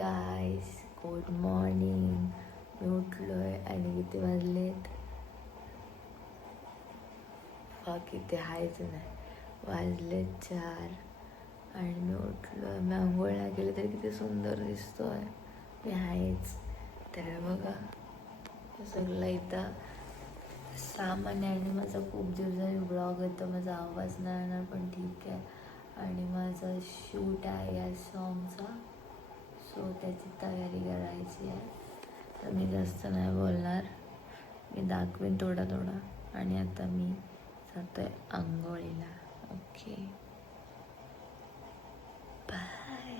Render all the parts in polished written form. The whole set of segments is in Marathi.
गाईस, गुड मॉर्निंग. मी उठलोय आणि किती वाजलेत बाकी ते हायच नाही. वाजलेत 4 आणि मी उठलोय. मी आंघोळ नाही केली तरी किती सुंदर दिसतोय. मी आहेच. तर बघा सगळं इथं सामान आहे आणि माझा खूप दिवसांनी ब्लॉग येतो. माझा आवाज नाही येणार पण ठीक आहे. आणि माझा शूट आहे या सॉन्गचा, सो त्याची तयारी करायची आहे. तर मी जास्त नाही बोलणार, मी दाखवेन थोडा थोडा. आणि आता मी जातोय आंघोळीला. Okay bye.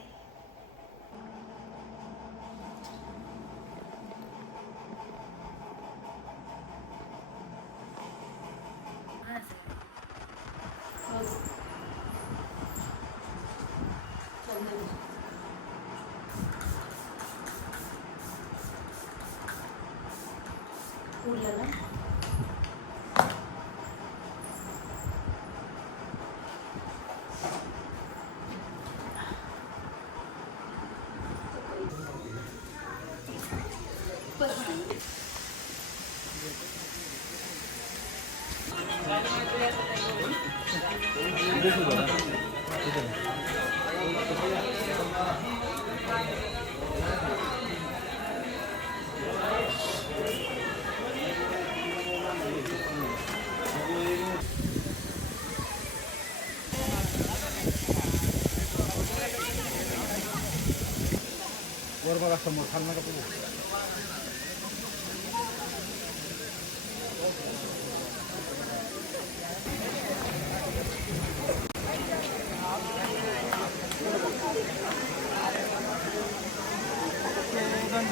वर बघा समोर, खाल नका बघू.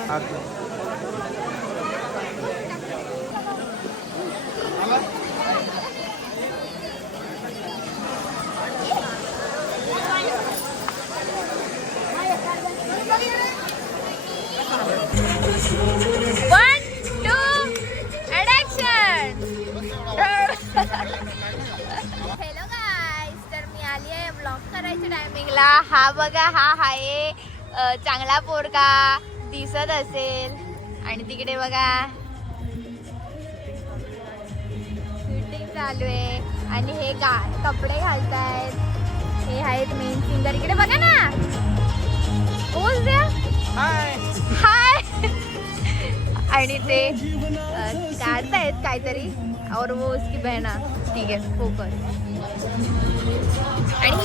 हॅलो गाईस, तर मी आली आहे ब्लॉग करायच्या टायमिंगला. हा बघा, हा आहे चांगला पोरगा दिसत असेल. आणि तिकडे बघा शूटिंग चालू आहे. आणि हे कपडे घालतायत, हे आहेत मेन सिंगर. इकडे बघा ना, पोज द्या. हाय हाय. आणि ते काढतायत काहीतरी. और वो उसकी बहना. ठीक है, फोकस. आणि